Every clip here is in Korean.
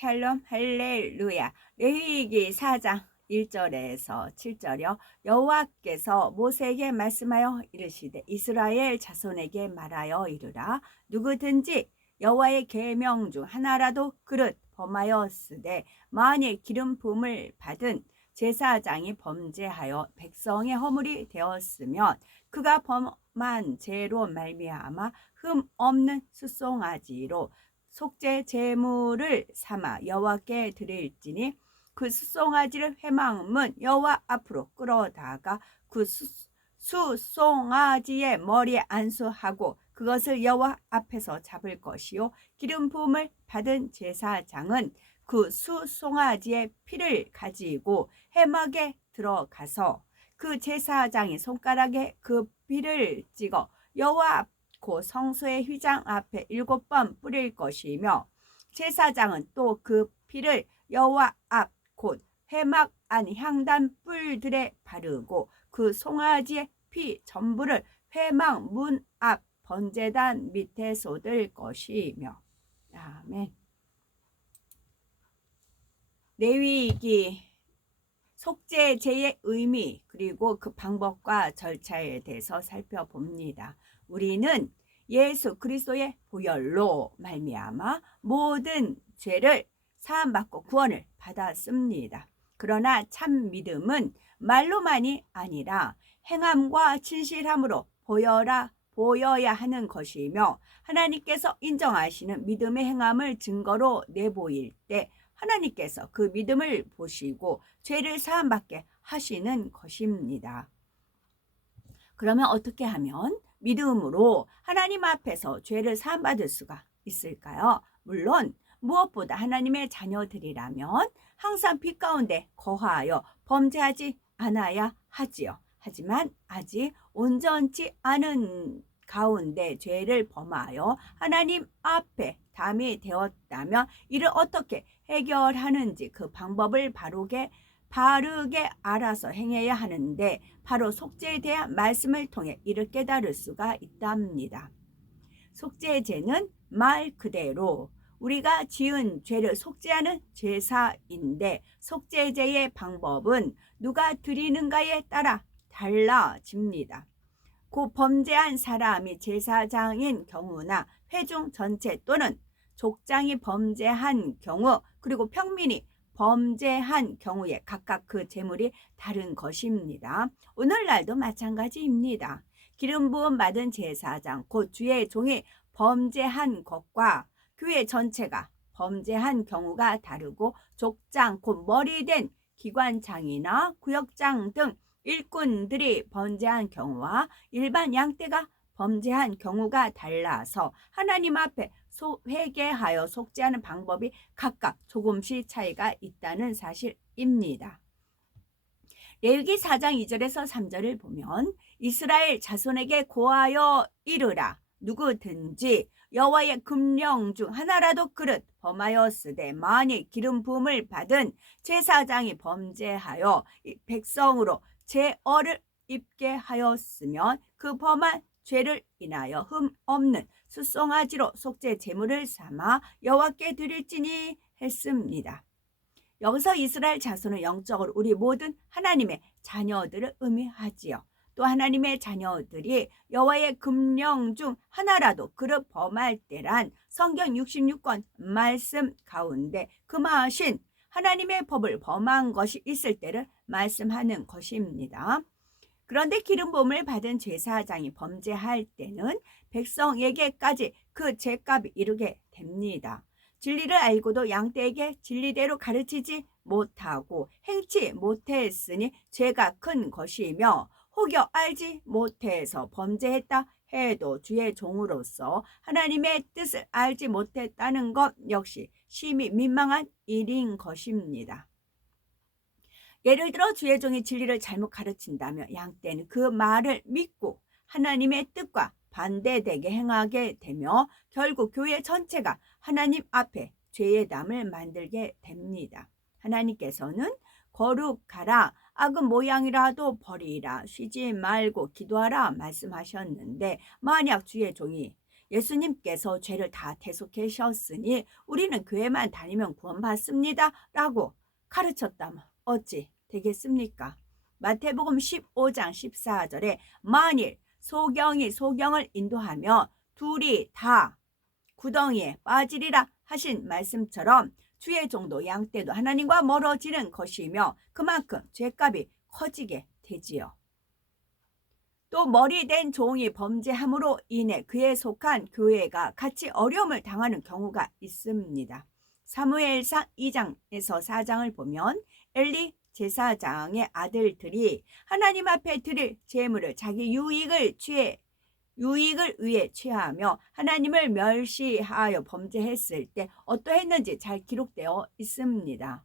샬롬 할렐루야. 레위기 4장 1절에서 7절이요. 여호와께서 모세에게 말씀하여 이르시되 이스라엘 자손에게 말하여 이르라. 누구든지 여호와의 계명 중 하나라도 그릇 범하였으되 만일 기름 부음을 받은 제사장이 범죄하여 백성의 허물이 되었으면 그가 범한 죄로 말미암아 흠 없는 숫송아지로 속죄 제물을 삼아 여호와께 드릴지니 그 숫송아지를 회막문 여호와 앞으로 끌어다가 그 숫송아지의 머리에 안수하고 그것을 여호와 앞에서 잡을 것이요 기름 부음을 받은 제사장은 그 숫송아지의 피를 가지고 회막에 들어가서 그 제사장이 손가락에 그 피를 찍어 여호와 그 성소의 휘장 앞에 7번 뿌릴 것이며 제사장은 또 그 피를 여호와 앞 곧 회막 안 향단 뿔들에 바르고 그 송아지의 피 전부를 회막 문 앞 번제단 밑에 쏟을 것이며. 아멘. 레위기 속죄제의 의미 그리고 그 방법과 절차에 대해서 살펴봅니다. 우리는 예수 그리스도의 보혈로 말미암아 모든 죄를 사함받고 구원을 받았습니다. 그러나 참 믿음은 말로만이 아니라 행함과 진실함으로 보여야 하는 것이며 하나님께서 인정하시는 믿음의 행함을 증거로 내보일 때 하나님께서 그 믿음을 보시고 죄를 사함받게 하시는 것입니다. 그러면 어떻게 하면 믿음으로 하나님 앞에서 죄를 사함받을 수가 있을까요? 물론 무엇보다 하나님의 자녀들이라면 항상 빛 가운데 거하여 범죄하지 않아야 하지요. 하지만 아직 온전치 않은 가운데 죄를 범하여 하나님 앞에 담이 되었다면 이를 어떻게 해결하는지 그 방법을 바르게 알아서 행해야 하는데 바로 속죄에 대한 말씀을 통해 이를 깨달을 수가 있답니다. 속죄제는 말 그대로 우리가 지은 죄를 속죄하는 제사인데 속죄제의 방법은 누가 드리는가에 따라 달라집니다. 그 범죄한 사람이 제사장인 경우나 회중 전체 또는 족장이 범죄한 경우 그리고 평민이 범죄한 경우에 각각 그 제물이 다른 것입니다. 오늘날도 마찬가지입니다. 기름 부음 받은 제사장 곧 주의 종이 범죄한 것과 교회 전체가 범죄한 경우가 다르고 족장 곧 머리된 기관장이나 구역장 등 일꾼들이 범죄한 경우와 일반 양떼가 범죄한 경우가 달라서 하나님 앞에 회개하여 속죄하는 방법이 각각 조금씩 차이가 있다는 사실입니다. 레위기 4장 2절에서 3절을 보면 이스라엘 자손에게 고하여 이르라. 누구든지 여호와의 금령 중 하나라도 그릇 범하였으되 만일 기름 부음을 받은 제사장이 범죄하여 백성으로 제어를 입게 하였으면 그 범한 죄를 인하여 흠 없는 숫송아지로 속죄 제물을 삼아 여호와께 드릴지니 했습니다. 여기서 이스라엘 자손은 영적으로 우리 모든 하나님의 자녀들을 의미하지요. 또 하나님의 자녀들이 여호와의 금령 중 하나라도 그릇 범할 때란 성경 66권 말씀 가운데 금하신 하나님의 법을 범한 것이 있을 때를 말씀하는 것입니다. 그런데 기름 부음을 받은 제사장이 범죄할 때는 백성에게까지 그 죄값이 이르게 됩니다. 진리를 알고도 양떼에게 진리대로 가르치지 못하고 행치 못했으니 죄가 큰 것이며 혹여 알지 못해서 범죄했다 해도 주의 종으로서 하나님의 뜻을 알지 못했다는 것 역시 심히 민망한 일인 것입니다. 예를 들어 주의 종이 진리를 잘못 가르친다면 양떼는 그 말을 믿고 하나님의 뜻과 반대되게 행하게 되며 결국 교회 전체가 하나님 앞에 죄의 담을 만들게 됩니다. 하나님께서는 거룩하라, 악은 모양이라도 버리라, 쉬지 말고 기도하라 말씀하셨는데 만약 주의 종이 예수님께서 죄를 다 대속하셨으니 우리는 교회만 다니면 구원받습니다 라고 가르쳤다면 어찌 되겠습니까? 마태복음 15장 14절에 만일 소경이 소경을 인도하며 둘이 다 구덩이에 빠지리라 하신 말씀처럼 주의 종도 양떼도 하나님과 멀어지는 것이며 그만큼 죄값이 커지게 되지요. 또 머리 된 종이 범죄함으로 인해 그에 속한 교회가 같이 어려움을 당하는 경우가 있습니다. 사무엘상 2장에서 4장을 보면 엘리 제사장의 아들들이 하나님 앞에 드릴 제물을 자기 유익을 위해 취하며 하나님을 멸시하여 범죄했을 때 어떠했는지 잘 기록되어 있습니다.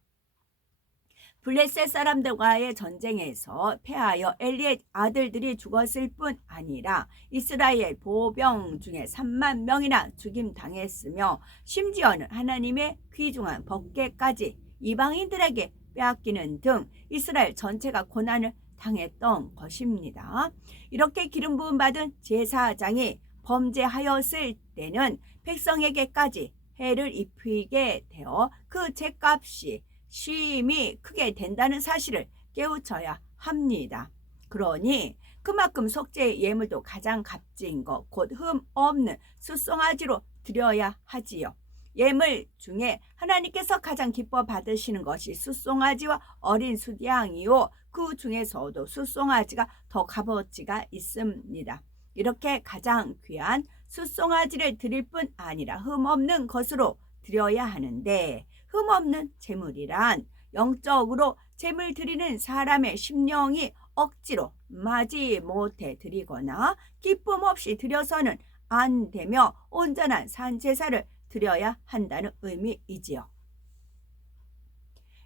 블레셋 사람들과의 전쟁에서 패하여 엘리의 아들들이 죽었을 뿐 아니라 이스라엘 보병 중에 3만 명이나 죽임당했으며 심지어는 하나님의 귀중한 법궤까지 이방인들에게 빼앗기는 등 이스라엘 전체가 고난을 당했던 것입니다. 이렇게 기름 부음 받은 제사장이 범죄하였을 때는 백성에게까지 해를 입히게 되어 그 죄값이 심히 크게 된다는 사실을 깨우쳐야 합니다. 그러니 그만큼 속죄의 예물도 가장 값진 것, 곧 흠 없는 숫송아지로 드려야 하지요. 예물 중에 하나님께서 가장 기뻐 받으시는 것이 숫송아지와 어린 숫양이요, 그 중에서도 숫송아지가 더 값어치가 있습니다. 이렇게 가장 귀한 숫송아지를 드릴 뿐 아니라 흠없는 것으로 드려야 하는데, 흠없는 제물이란 영적으로 제물 드리는 사람의 심령이 억지로 마지 못해 드리거나 기쁨 없이 드려서는 안 되며 온전한 산제사를 드려야 한다는 의미이지요.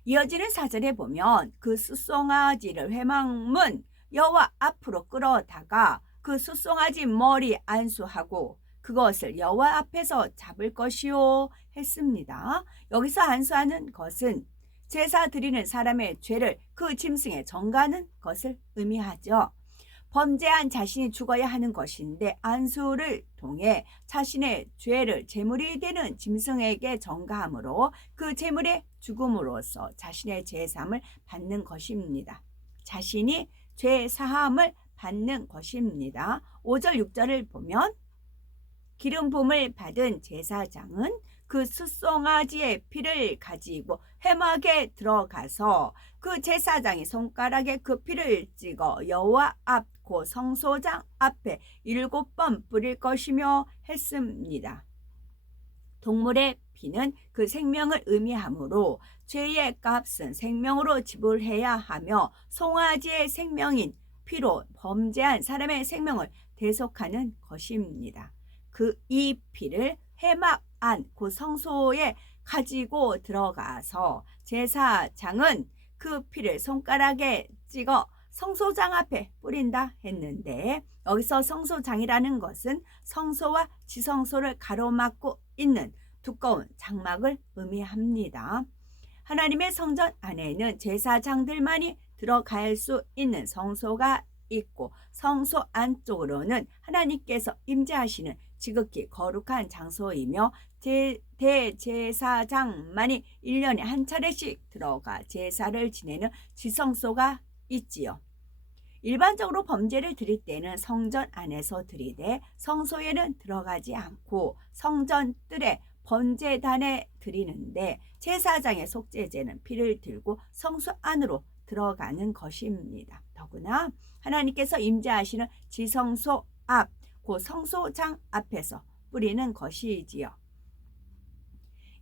이어지는 사절에 보면 그 숫송아지를 회막문 여호와 앞으로 끌어다가 그 숫송아지 머리 안수하고 그것을 여호와 앞에서 잡을 것이요 했습니다. 여기서 안수하는 것은 제사 드리는 사람의 죄를 그 짐승에 전가하는 것을 의미하죠. 범죄한 자신이 죽어야 하는 것인데 안수를 통해 자신의 죄를 제물이 되는 짐승에게 전가함으로 그 제물의 죽음으로써 자신의 죄사함을 받는 것입니다. 자신이 죄사함을 받는 것입니다. 5절 6절을 보면 기름 부음을 받은 제사장은 그 숫송아지의 피를 가지고 회막에 들어가서 그 제사장이 손가락에 그 피를 찍어 여호와 앞 곧 성소장 앞에 7번 뿌릴 것이며 했습니다. 동물의 피는 그 생명을 의미하므로 죄의 값은 생명으로 지불해야 하며 송아지의 생명인 피로 범죄한 사람의 생명을 대속하는 것입니다. 이 피를 회막 안 그 성소에 가지고 들어가서 제사장은 그 피를 손가락에 찍어 성소장 앞에 뿌린다 했는데, 여기서 성소장이라는 것은 성소와 지성소를 가로막고 있는 두꺼운 장막을 의미합니다. 하나님의 성전 안에는 제사장들만이 들어갈 수 있는 성소가 있고 성소 안쪽으로는 하나님께서 임재하시는 지극히 거룩한 장소이며 대제사장만이 1년에 한 차례씩 들어가 제사를 지내는 지성소가 있지요. 일반적으로 범죄를 드릴 때는 성전 안에서 드리되 성소에는 들어가지 않고 성전 뜰에 번제단에 드리는데, 제사장의 속죄제는 피를 들고 성소 안으로 들어가는 것입니다. 더구나 하나님께서 임재하시는 지성소 앞, 그 성소장 앞에서 뿌리는 것이지요.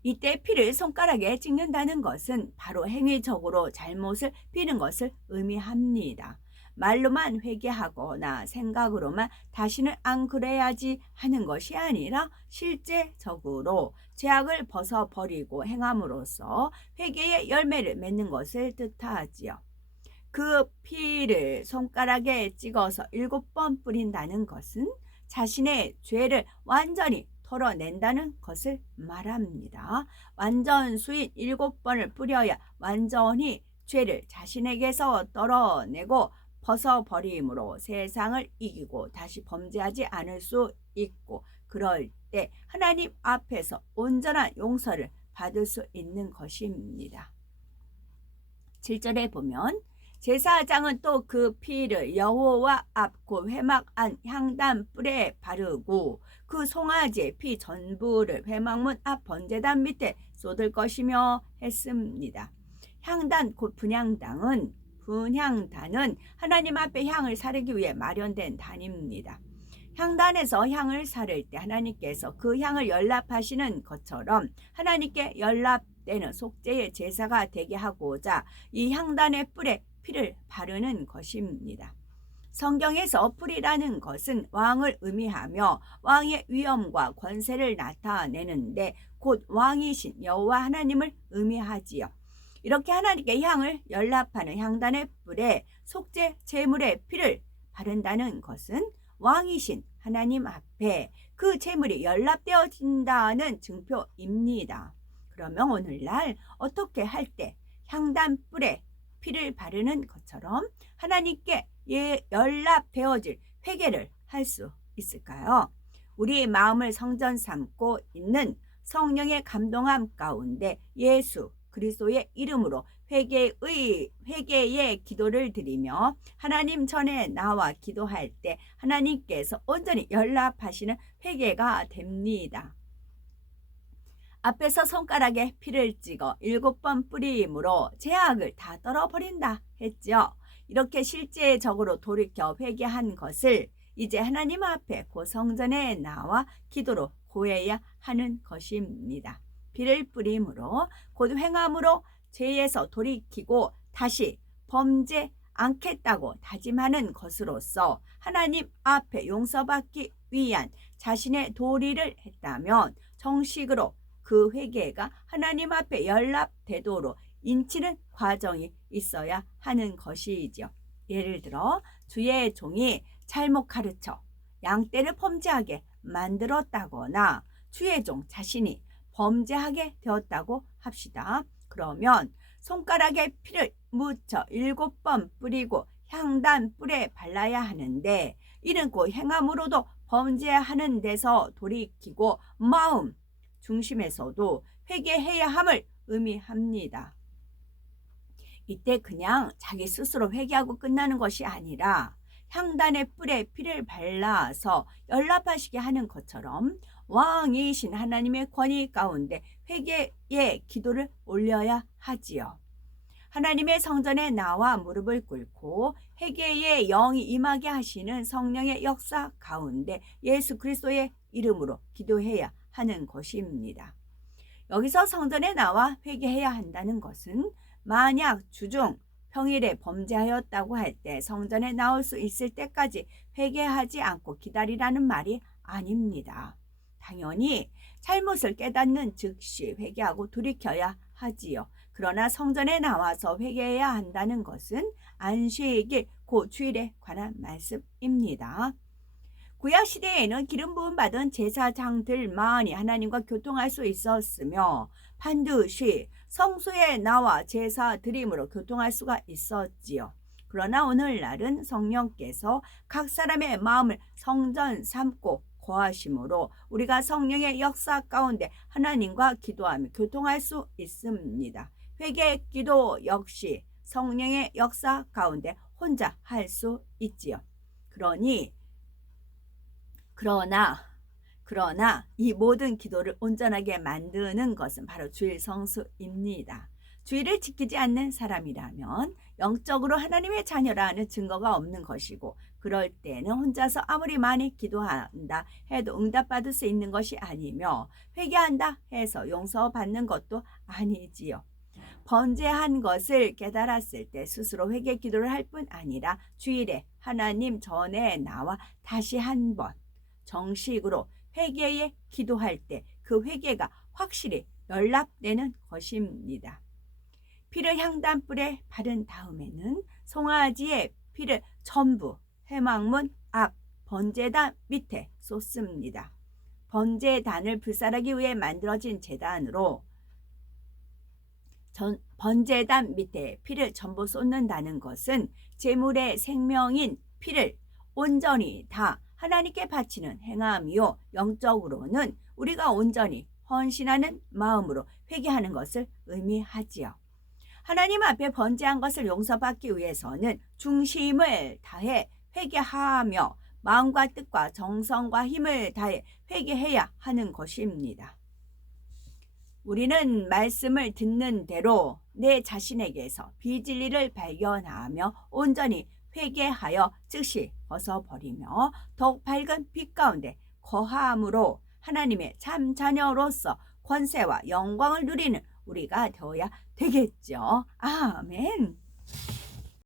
이때 피를 손가락에 찍는다는 것은 바로 행위적으로 잘못을 비는 것을 의미합니다. 말로만 회개하거나 생각으로만 다시는 안 그래야지 하는 것이 아니라 실제적으로 죄악을 벗어버리고 행함으로써 회개의 열매를 맺는 것을 뜻하지요. 그 피를 손가락에 찍어서 7번 뿌린다는 것은 자신의 죄를 완전히 털어낸다는 것을 말합니다. 완전수인 7번을 뿌려야 완전히 죄를 자신에게서 떨어내고 벗어버림으로 세상을 이기고 다시 범죄하지 않을 수 있고 그럴 때 하나님 앞에서 온전한 용서를 받을 수 있는 것입니다. 7절에 보면 제사장은 또 그 피를 여호와 앞 곧 회막 안 향단 뿔에 바르고 그 송아지의 피 전부를 회막문 앞 번제단 밑에 쏟을 것이며 했습니다. 향단 곧 분향단은 하나님 앞에 향을 사르기 위해 마련된 단입니다. 향단에서 향을 사를 때 하나님께서 그 향을 연납하시는 것처럼 하나님께 연납되는 속죄의 제사가 되게 하고자 이 향단의 뿔에 피를 바르는 것입니다. 성경에서 뿔이라는 것은 왕을 의미하며 왕의 위엄과 권세를 나타내는데 곧 왕이신 여호와 하나님을 의미하지요. 이렇게 하나님께 향을 연납하는 향단의 뿔에 속죄 제물의 피를 바른다는 것은 왕이신 하나님 앞에 그 제물이 연납되어진다는 증표입니다. 그러면 오늘날 어떻게 할 때 향단 뿔에 피를 바르는 것처럼 하나님께 연납되어질 회개를 할 수 있을까요? 우리 마음을 성전 삼고 있는 성령의 감동함 가운데 예수 그리스도의 이름으로 회개의 기도를 드리며 하나님 전에 나와 기도할 때 하나님께서 온전히 연납하시는 회개가 됩니다. 앞에서 손가락에 피를 찍어 7번 뿌림으로 죄악을 다 떨어버린다 했죠. 이렇게 실제적으로 돌이켜 회개한 것을 이제 하나님 앞에 고성전에 나와 기도로 고해야 하는 것입니다. 피를 뿌림으로 곧 행함으로 죄에서 돌이키고 다시 범죄 않겠다고 다짐하는 것으로서 하나님 앞에 용서받기 위한 자신의 도리를 했다면 정식으로 그 회개가 하나님 앞에 연락되도록 인치는 과정이 있어야 하는 것이지요. 예를 들어 주의 종이 잘못 가르쳐 양떼를 범죄하게 만들었다거나 주의 종 자신이 범죄하게 되었다고 합시다. 그러면 손가락에 피를 묻혀 7번 뿌리고 향단 뿔에 발라야 하는데 이는 곧 행함으로도 범죄하는 데서 돌이키고 마음 중심에서도 회개해야 함을 의미합니다. 이때 그냥 자기 스스로 회개하고 끝나는 것이 아니라 향단의 뿔에 피를 발라서 연락하시게 하는 것처럼 왕이신 하나님의 권위 가운데 회개의 기도를 올려야 하지요. 하나님의 성전에 나와 무릎을 꿇고 회개의 영이 임하게 하시는 성령의 역사 가운데 예수 그리스도의 이름으로 기도해야 하는 것입니다. 여기서 성전에 나와 회개해야 한다는 것은 만약 주중 평일에 범죄하였다고 할 때 성전에 나올 수 있을 때까지 회개하지 않고 기다리라는 말이 아닙니다. 당연히 잘못을 깨닫는 즉시 회개하고 돌이켜야 하지요. 그러나 성전에 나와서 회개해야 한다는 것은 안식일 곧 주일에 관한 말씀입니다. 구약시대에는 기름 부음 받은 제사장들만이 하나님과 교통할 수 있었으며 반드시 성소에 나와 제사 드림으로 교통할 수가 있었지요. 그러나 오늘날은 성령께서 각 사람의 마음을 성전 삼고 거하심으로 우리가 성령의 역사 가운데 하나님과 기도하며 교통할 수 있습니다. 회개 기도 역시 성령의 역사 가운데 혼자 할 수 있지요. 그러나 이 모든 기도를 온전하게 만드는 것은 바로 주일 성수입니다. 주일을 지키지 않는 사람이라면 영적으로 하나님의 자녀라는 증거가 없는 것이고 그럴 때는 혼자서 아무리 많이 기도한다 해도 응답받을 수 있는 것이 아니며 회개한다 해서 용서받는 것도 아니지요. 범죄한 것을 깨달았을 때 스스로 회개 기도를 할 뿐 아니라 주일에 하나님 전에 나와 다시 한번 정식으로 회개에 기도할 때 그 회개가 확실히 연락되는 것입니다. 피를 향단불에 바른 다음에는 송아지의 피를 전부 회막문 앞 번제단 밑에 쏟습니다. 번제단을 불살하기 위해 만들어진 제단으로 번제단 밑에 피를 전부 쏟는다는 것은 제물의 생명인 피를 온전히 다 하나님께 바치는 행함이요 영적으로는 우리가 온전히 헌신하는 마음으로 회개하는 것을 의미하지요. 하나님 앞에 번제한 것을 용서받기 위해서는 중심을 다해 회개하며 마음과 뜻과 정성과 힘을 다해 회개해야 하는 것입니다. 우리는 말씀을 듣는 대로 내 자신에게서 비진리를 발견하며 온전히 회개하여 즉시 벗어버리며 더욱 밝은 빛 가운데 거함으로 하나님의 참 자녀로서 권세와 영광을 누리는 우리가 되어야 되겠죠. 아멘.